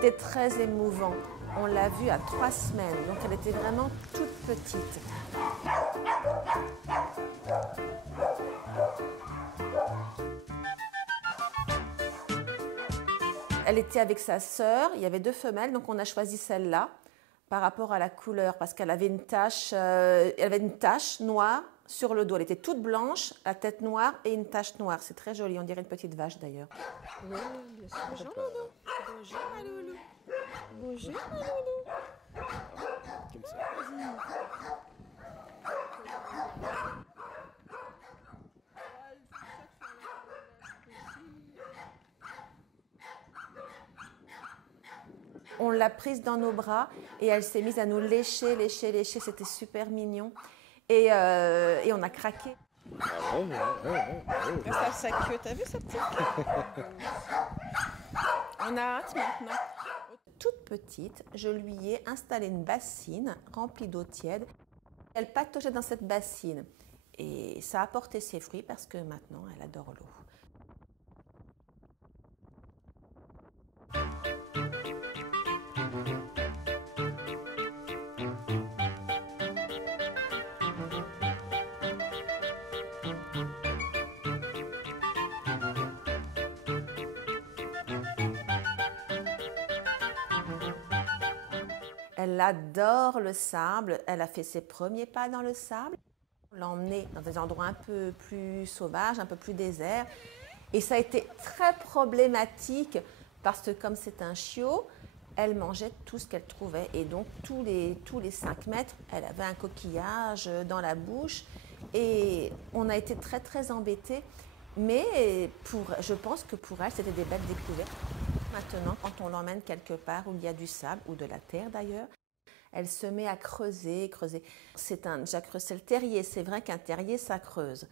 C'était très émouvant. On l'a vue à 3 semaines, donc elle était vraiment toute petite. Elle était avec sa sœur, il y avait 2 femelles, donc on a choisi celle-là par rapport à la couleur, parce qu'elle avait une tache noire sur le dos. Elle était toute blanche, la tête noire et une tache noire. C'est très joli, on dirait une petite vache d'ailleurs. Oui, bien sûr. Bonjour Loulou. Bonjour ma Loulou. Bonjour ma Loulou. Comme ça. On l'a prise dans nos bras et elle s'est mise à nous lécher, lécher, lécher. C'était super mignon. Et on a craqué. Ah ouais. Regarde sa queue, t'as vu sa petite queue? On a hâte maintenant. Toute petite, je lui ai installé une bassine remplie d'eau tiède. Elle pataugeait dans cette bassine. Et ça a porté ses fruits parce que maintenant, elle adore l'eau. Elle adore le sable. Elle a fait ses premiers pas dans le sable. On l'a emmenée dans des endroits un peu plus sauvages, un peu plus déserts. Et ça a été très problématique parce que comme c'est un chiot, elle mangeait tout ce qu'elle trouvait. Et donc tous les 5 mètres, elle avait un coquillage dans la bouche. Et on a été très très embêtés. Mais je pense que pour elle, c'était des belles découvertes. Maintenant, quand on l'emmène quelque part où il y a du sable, ou de la terre d'ailleurs, elle se met à creuser, creuser. C'est un Jack Russell Terrier, c'est vrai qu'un terrier, ça creuse.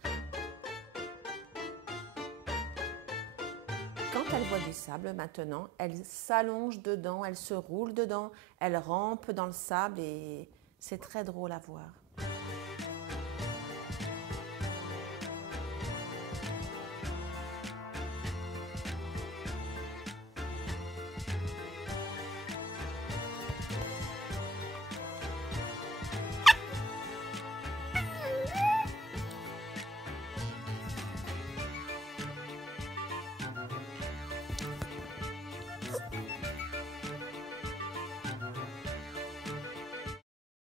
Quand elle voit du sable maintenant, elle s'allonge dedans, elle se roule dedans, elle rampe dans le sable et c'est très drôle à voir.